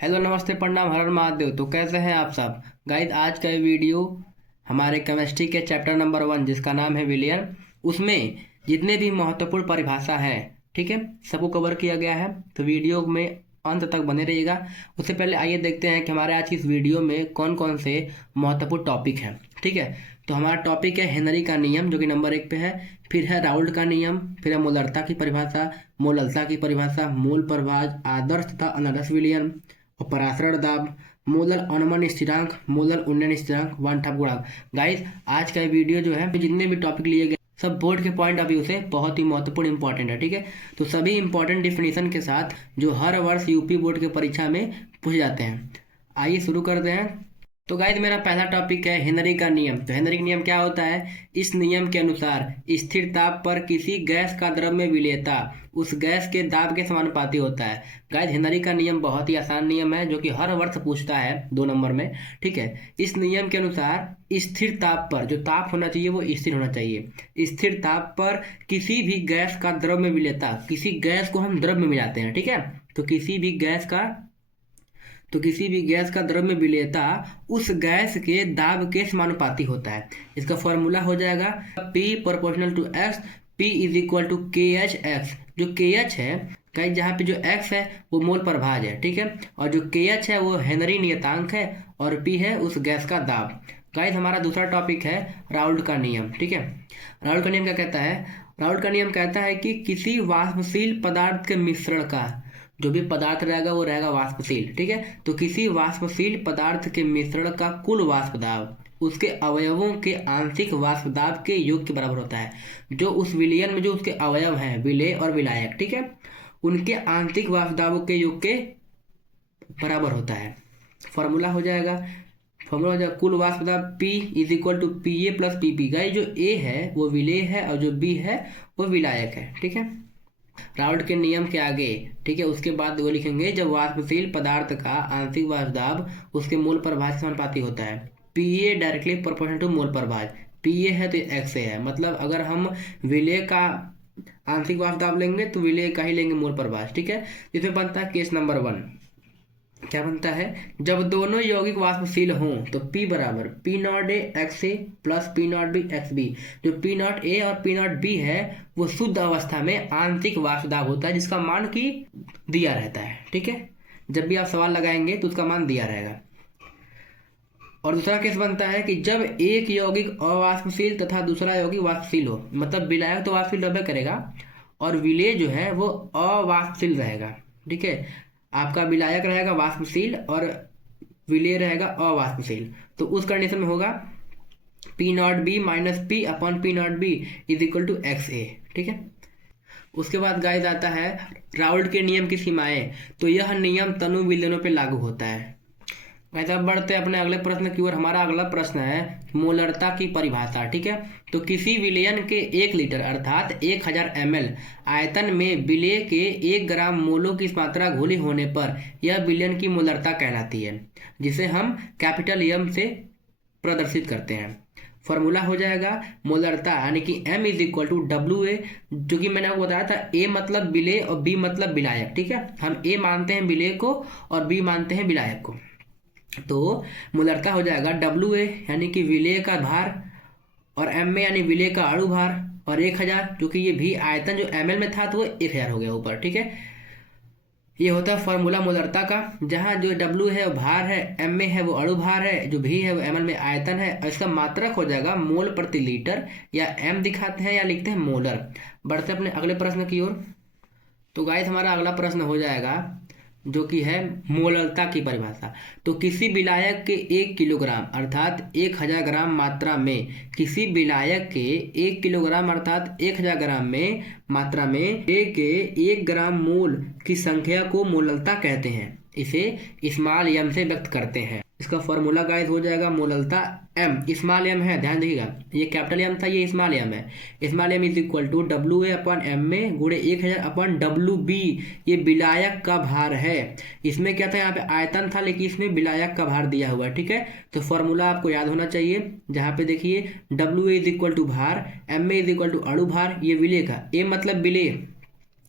Hello नमस्ते प्रणाम हर हर महादेव। तो कैसे हैं आप सब गाइस। आज का ये वीडियो हमारे केमिस्ट्री के चैप्टर नंबर 1 जिसका नाम है विलियन, उसमें जितने भी महत्वपूर्ण परिभाषा है, ठीक है, सबको कवर किया गया है। तो वीडियो में अंत तक बने रहिएगा। उससे पहले आइए देखते हैं कि हमारे आज की इस वीडियो में कौन कौन से महत्वपूर्ण टॉपिक हैं। ठीक है, तो हमारा टॉपिक है हेनरी का नियम जो कि नंबर 1 पे है। फिर है राउल्ट का नियम, फिर है मोलरता की परिभाषा, मोललता की परिभाषा, मूल प्रभाज, आदर्श तथा अनादर्श विलयन और परासरण दाब, मोलर अनमन स्थिरांक, मोलर उन्नयन स्थिरांक, वन ठप गुणांक। गाइस आज का ये वीडियो जो है जितने भी टॉपिक लिए गए सब बोर्ड के पॉइंट ऑफ व्यू से बहुत ही महत्वपूर्ण इंपॉर्टेंट है। ठीक है, तो सभी इंपॉर्टेंट डिफिनीशन के साथ जो हर वर्ष यूपी बोर्ड के परीक्षा में पूछ जाते हैं। आइए शुरू करते हैं। तो गाइस मेरा पहला टॉपिक है हेनरी का नियम। तो हेनरी का नियम क्या होता है? इस नियम के अनुसार स्थिर ताप पर किसी गैस का द्रव्य विलेयता उस गैस के दाब के समानुपाती होता है। गाइस हेनरी का नियम बहुत ही आसान नियम है जो कि हर वर्ष पूछता है 2 नंबर में। ठीक है, इस नियम के अनुसार स्थिर ताप पर, जो ताप होना चाहिए वो स्थिर होना चाहिए, स्थिर ताप पर किसी भी गैस का द्रव्य विलेयता, किसी गैस को हम द्रव्य में मिलाते हैं। ठीक है, तो किसी भी गैस का द्रव्य विलेयता उस गैस के दाब के समानुपाती होता है। इसका फॉर्मूला हो जाएगा P proportional to X, P is equal to KH X। जो KH है कहीं, जहाँ पे जो X है वो मोल प्रभाज है। ठीक है, और जो KH है वो हेनरी नियतांक है और P है उस गैस का दाब। गाइस हमारा दूसरा टॉपिक है राउल्ट का नियम। ठीक है, राउल्ट का नियम क्या कहता है? राउल्ट का नियम कहता है कि किसी वाष्पशील पदार्थ के मिश्रण का, जो भी पदार्थ रहेगा वो रहेगा वाष्पशील। ठीक है, तो किसी वाष्पशील पदार्थ के मिश्रण का कुल वाष्प दाब उसके अवयवों के आंशिक वाष्प दाब के योग के बराबर होता है। जो उस विलयन में जो उसके अवयव हैं, विलेय और विलायक, ठीक है, उनके आंशिक वाष्प दाबों के योग के बराबर होता है। फॉर्मूला हो जाएगा कुल वाष्प दाब P is equal to PA plus PP। Guys जो A है वो विलेय है और जो B है वो विलायक है। ठीक है, राउल्ट के नियम के आगे, ठीक है, उसके बाद वो लिखेंगे जब वाष्पशील पदार्थ का आंशिक वाष्प दाब उसके मूल प्रभाज के समानुपाती होता है। PA डायरेक्टली प्रोपोर्शनल टू मूल प्रभाज। PA है तो XA है, मतलब अगर हम विलेय का आंशिक वाष्प दाब लेंगे तो विलेय का ही लेंगे मूल प्रभाज। ठीक है, इसमें बनता है केस नंबर 1। क्या बनता है? जब दोनों यौगिक वाष्पशील हों तो P बराबर P naught A X A plus P naught B X B. जो P नॉट ए और P नॉट बी है वो शुद्ध अवस्था में आंशिक वाष्प दाब होता है जिसका मान की दिया रहता है। ठीक है, जब भी आप सवाल लगाएंगे तो उसका मान दिया रहेगा। और दूसरा केस बनता है कि जब एक यौगिक अवाष्पशील तथा दूसरा यौगिक वाष्पशील हो, मतलब विलायक तो वाष्पशील द्रव्य करेगा और विलेय जो है वो अवाष्पशील रहेगा। ठीक है, आपका विलायक रहेगा वाष्पशील और विलेय रहेगा अवाष्पशील। तो उस कंडीशन में होगा P naught B minus P upon P naught B is equal to XA। ठीक है, उसके बाद गाइस आता है राउल्ट के नियम की सीमाएं। तो यह नियम तनु विलयनों पे लागू होता है। गाइस अब बढ़ते हैं अपने अगले प्रश्न की ओर। हमारा अगला प्रश्न है मोलरता की परिभाषा। ठीक है, तो किसी विलयन के 1 लीटर अर्थात 1000 ml आयतन में विलेय के 1 ग्राम मोलों की मात्रा घुली होने पर यह विलयन की मोलरता कहलाती है, जिसे हम कैपिटल M से प्रदर्शित करते हैं। फॉर्मूला हो जाएगा मोलरता यानी कि M is equal to WA, जो कि मैंने आपको बताया था A मतलब विलेय और B मतलब विलायक। ठीक है, हम A मानते हैं विलेय को और B मानते हैं विलायक को। तो मोलरता हो जाएगा WA यानी कि विलेय का भार और MA यानी विलेय का अणु भार और 1000, क्योंकि ये भी आयतन जो ml में था तो वो 1000 हो गया ऊपर। ठीक है, ये होता है फॉर्मूला मोलरता का, जहाँ जो W है वो भार है, MA है वो अणु भार है, जो भी है वो ml में आयतन है और इसका मात्रक हो जाएगा मोल प्रति लीटर, या M दिखाते हैं या लिखते हैं मोलर। बढ़ते अपने अगले प्रश्न की ओर। तो गाइस हमारा अगला प्रश्न हो जाएगा जो कि है मोलरता की परिभाषा। तो किसी विलायक के 1 किलोग्राम अर्थात 1000 ग्राम मात्रा में, किसी विलायक के 1 किलोग्राम अर्थात 1000 ग्राम में मात्रा में A के 1 ग्राम मोल की संख्या को मोलरता कहते हैं। इसे स्मॉल m से व्यक्त करते हैं। इसका फॉर्मूला गाइस हो जाएगा मोलरता M, स्मॉल m है, ध्यान देखिएगा, ये कैपिटल M था, ये स्मॉल m है। Small m is equal to WA upon MA गुणे 1000 अपॉन WB। ये विलायक का भार है। इसमें क्या था, यहाँ पे आयतन था लेकिन इसमें विलायक का भार दिया हुआ है। ठीक है, तो फॉर्मूला आपको याद होना चाहिए, जहाँ पे देखिए WA इज इक्वल टू भार, MA इज इक्वल टू अणु भार, ये विलेय का, A मतलब विलेय,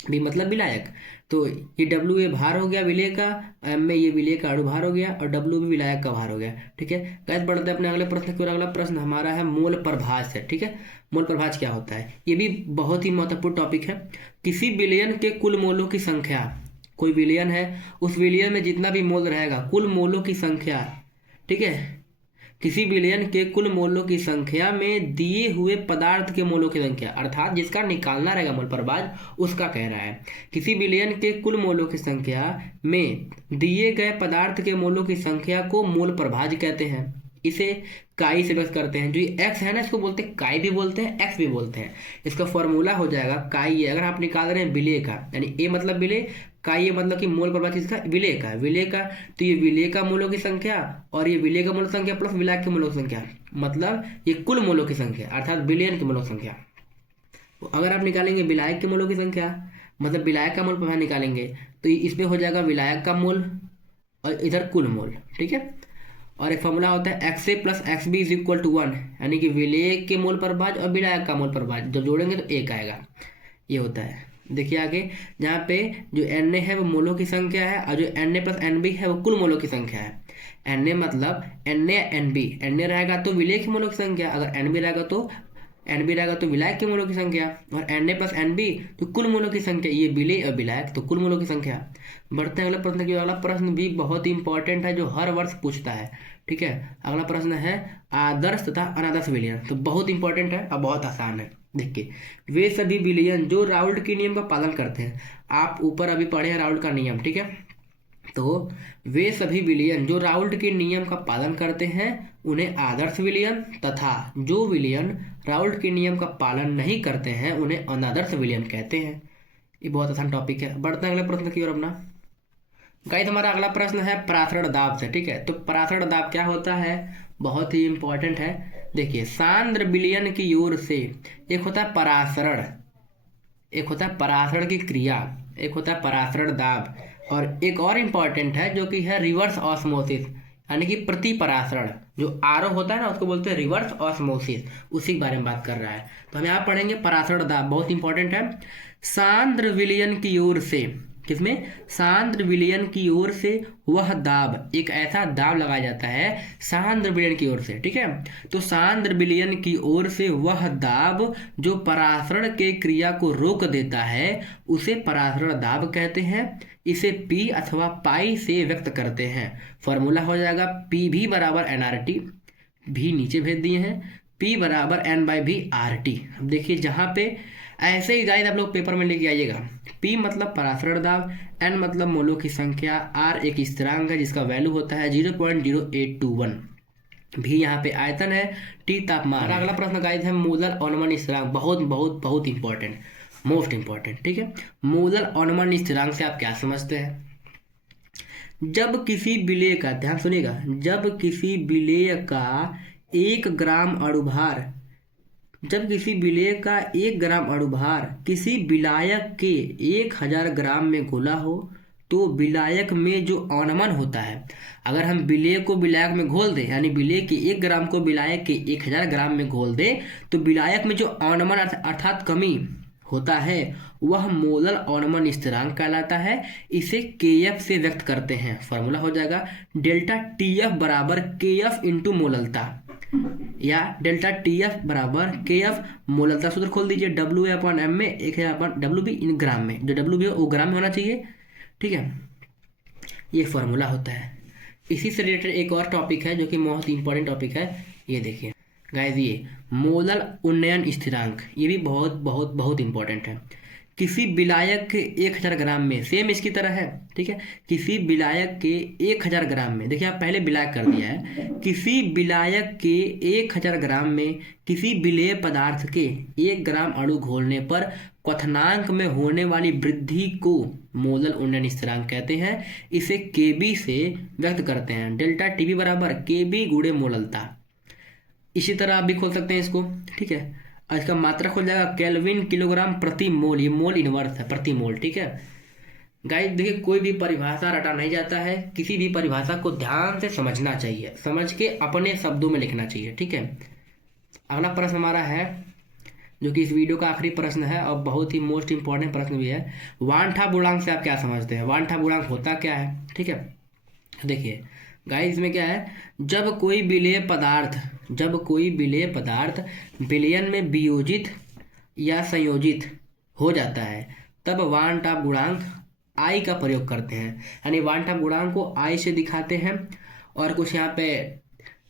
B मतलब विलायक। तो ये डब्ल्यू ये भार हो गया विलेय का, एम में ये विलेय का अणुभार हो गया और डब्ल्यू भी विलायक का भार हो गया। ठीक है गाइस, बढ़ते हैं अपने अगले प्रश्न की ओर। अगला प्रश्न हमारा है मोल प्रभाज है। ठीक है, मोल प्रभाज क्या होता है, ये भी बहुत ही महत्वपूर्ण टॉपिक है। किसी विलयन के कुल मोलों की संख्या, कोई विलयन है, उस विलयन में जितना भी मोल रहेगा, कुल मोलों की संख्या, ठीक है, किसी विलयन के कुल मोलों की संख्या में दिए हुए पदार्थ के मोलों की संख्या, अर्थात जिसका निकालना रहेगा मोल प्रभाज, उसका कह रहा है। किसी विलयन के कुल मोलों की संख्या में दिए गए पदार्थ के मोलों की संख्या को मोल प्रभाज कहते हैं। इसे काई से व्यक्त करते हैं। जो ये एक्स है ना, इसको बोलते हैं काई भी बोलते हैं, एक्स भी बोलते हैं। इसका फॉर्मूला हो जाएगा काई, अगर आप निकाल रहे हैं विलेय का, यानी ए मतलब विलेय, काई ये मतलब कि मोल प्रभाज किसका, विलेय का, विलेय का। तो ये विलेय का मोलों की संख्या और ये विलेय का मोल संख्या प्लस विलायक के मोलों की संख्या, मतलब ये कुल मोलों की संख्या अर्थात विलयन की मोलों की संख्या। तो अगर आप निकालेंगे विलायक के मोलों की संख्या, मतलब विलायक का मोल प्रभाज निकालेंगे, तो इसमें हो जाएगा विलायक का मोल और इधर कुल मोल। ठीक है, और एक फॉर्मूला होता है X A plus X B is equal to 1, यानी कि विलेय के मोल प्रभाज और विलायक का मोल प्रभाज जब जोड़ेंगे तो एक आएगा, ये होता है। देखिए आगे, जहाँ पे जो एन ए है वो मोलों की संख्या है और जो N A plus N B है वो कुल मोलों की संख्या है। एन ए मतलब N A N B, N A रहेगा तो विलेय के मोलों की संख्या, अगर एन बी रहेगा तो विलायक के मोलों की संख्या, और N A plus N B तो कुल मोलों की संख्या, ये विलेय और विलायक तो कुल मोलों की संख्या। बढ़ते हैं अगला प्रश्न की। अगला प्रश्न भी बहुत ही इंपॉर्टेंट है जो हर वर्ष पूछता है। ठीक है, अगला प्रश्न है आदर्श तथा अनादर्श विलयन, तो बहुत इंपॉर्टेंट है और बहुत आसान है। देखिए, वे सभी विलयन जो राउल्ट के नियम का पालन करते हैं, आप ऊपर अभी पढ़े हैं राउल्ट का नियम, ठीक है, तो वे सभी विलयन जो राउल्ट के नियम का पालन करते हैं उन्हें आदर्श विलयन, तथा जो विलयन राउल्ट के नियम का पालन नहीं करते हैं उन्हें अनादर्श विलयन कहते हैं। ये बहुत आसान टॉपिक है। बढ़ते हैं अगले प्रश्न की ओर अपना। गाइस, हमारा अगला प्रश्न है परासरण दाब से। ठीक है, तो परासरण दाब क्या होता है, बहुत ही इंपॉर्टेंट है। देखिए, सांद्र विलयन की ओर से एक होता है परासरण, एक होता है परासरण की क्रिया, एक होता है परासरण दाब, और एक और इंपॉर्टेंट है जो कि है रिवर्स ऑस्मोसिस, यानी कि प्रति परासरण। जो आरओ होता है ना उसको बोलते हैं रिवर्स ऑस्मोसिस, उसी के बारे में बात कर रहा है। तो हम यहाँ पढ़ेंगे परासरण दाब, बहुत इंपॉर्टेंट है। सांद्र विलयन की ओर से, किसमें, सांद्र विलयन की ओर से वह दाब, एक ऐसा दाब लगाया जाता है सांद्र विलयन की ओर से। ठीक है, तो सांद्र विलयन की ओर से वह दाब जो परासरण के क्रिया को रोक देता है उसे परासरण दाब कहते हैं। इसे P अथवा पाई से व्यक्त करते हैं। फॉर्मूला हो जाएगा पी भी बराबर एन आर टी, भी नीचे भेज दिए हैं, P बराबर एन बाई भी आर टी। अब देखिए, जहाँ पे ऐसे ही गाइस आप लोग पेपर में लेके आइएगा, P मतलब परासरण दाब, N मतलब मोलों की संख्या, R एक स्थिरांक है जिसका वैल्यू होता है 0.0821, भी यहाँ पे आयतन है, T तापमान। अगला प्रश्न गाइस है मोलर अनमन स्थिरांक, बहुत बहुत बहुत इंपॉर्टेंट, मोस्ट इंपॉर्टेंट। ठीक है, मोलर अनमन स्थिरांक से आप क्या समझते हैं, जब किसी विलेय का, ध्यान सुनिएगा, जब किसी विलेय का 1 ग्राम अणुभार, जब किसी विलेय का 1 ग्राम अणुभार किसी विलायक के 1000 ग्राम में घुला हो तो विलायक में जो अनमन होता है, अगर हम विलेय को विलायक में घोल दें, यानी विलेय के 1 ग्राम को विलायक के 1000 ग्राम में घोल दें, तो विलायक में जो अनमन अर्थात कमी होता है वह मोलर अनमन स्थिरांक कहलाता है। इसे KF से व्यक्त करते हैं। फॉर्मूला हो जाएगा डेल्टा TF बराबर KF इंटू मोललता, या डेल्टा TF बराबर KF मोललता। सूत्र खोल दीजिए, WA/M में 1000/W भी इन ग्राम में, जो W भी हो वो ग्राम में होना चाहिए। ठीक है, ये फॉर्मूला होता है। इसी से रिलेटेड एक और टॉपिक है जो कि बहुत इंपॉर्टेंट टॉपिक है, ये देखिए गाइस, ये मोलर उन्नयन स्थिरांक, ये भी बहुत बहुत बहुत इंपॉर्टेंट है। किसी विलायक के 1000 ग्राम में, सेम इसकी तरह है, ठीक है, किसी विलायक के 1000 ग्राम में, देखिए आप पहले विलायक कर दिया है, किसी विलायक के 1000 ग्राम में किसी विलेय पदार्थ के 1 ग्राम अणु घोलने पर क्वथनांक में होने वाली वृद्धि को मोलर उन्नयन स्थिरांक कहते हैं। इसे KB से व्यक्त करते हैं, डेल्टा TB बराबर KB गुणे मोललता। इसी तरह आप भी खोल सकते हैं इसको। ठीक है, इसका मात्रक हो जाएगा केल्विन किलोग्राम प्रति मोल, ये मोल इनवर्स है, प्रति मोल। ठीक है गाइस, देखिए कोई भी परिभाषा रटा नहीं जाता है, किसी भी परिभाषा को ध्यान से समझना चाहिए, समझ के अपने शब्दों में लिखना चाहिए। ठीक है, अगला प्रश्न हमारा है जो कि इस वीडियो का आखिरी प्रश्न है और बहुत ही मोस्ट इंपॉर्टेंट प्रश्न भी है। वान ठा गुणांक से आप क्या समझते हैं? वान ठा गुणांक होता क्या है? ठीक है, देखिए गाइस, इसमें क्या है, जब कोई विलेय पदार्थ विलयन में वियोजित या संयोजित हो जाता है तब वान टाप गुणांक आई का प्रयोग करते हैं। यानी वान टाप गुणांक को आई से दिखाते हैं और कुछ यहाँ पे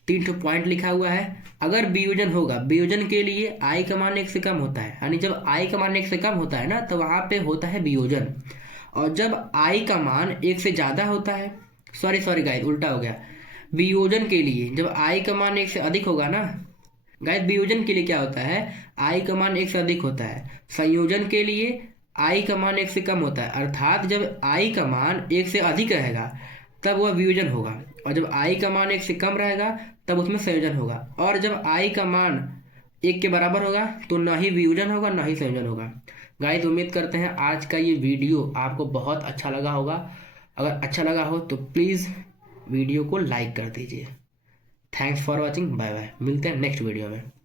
3 पॉइंट लिखा हुआ है। अगर वियोजन होगा, वियोजन के लिए आई का मान 1 से कम होता है, यानी जब आई का मान 1 से कम होता है ना तो वहाँ पे होता है वियोजन। और जब आई का मान 1 से ज़्यादा होता है, सॉरी गाइस, उल्टा हो गया। वियोजन के लिए जब आई का मान 1 से अधिक होगा ना गाइस, वियोजन के लिए क्या होता है, आई का मान 1 से अधिक होता है। संयोजन के लिए आई का मान 1 से कम होता है, अर्थात जब आई का मान 1 से अधिक रहेगा तब वह वियोजन होगा, और जब आई का मान 1 से कम रहेगा तब उसमें संयोजन होगा। और जब आई का मान 1 के बराबर होगा तो ना ही वियोजन होगा ना ही संयोजन होगा। गाइस, उम्मीद करते हैं आज का ये वीडियो आपको बहुत अच्छा लगा होगा। अगर अच्छा लगा हो तो प्लीज़ वीडियो को लाइक कर दीजिए। Thanks for watching, bye bye, मिलते हैं नेक्स्ट वीडियो में।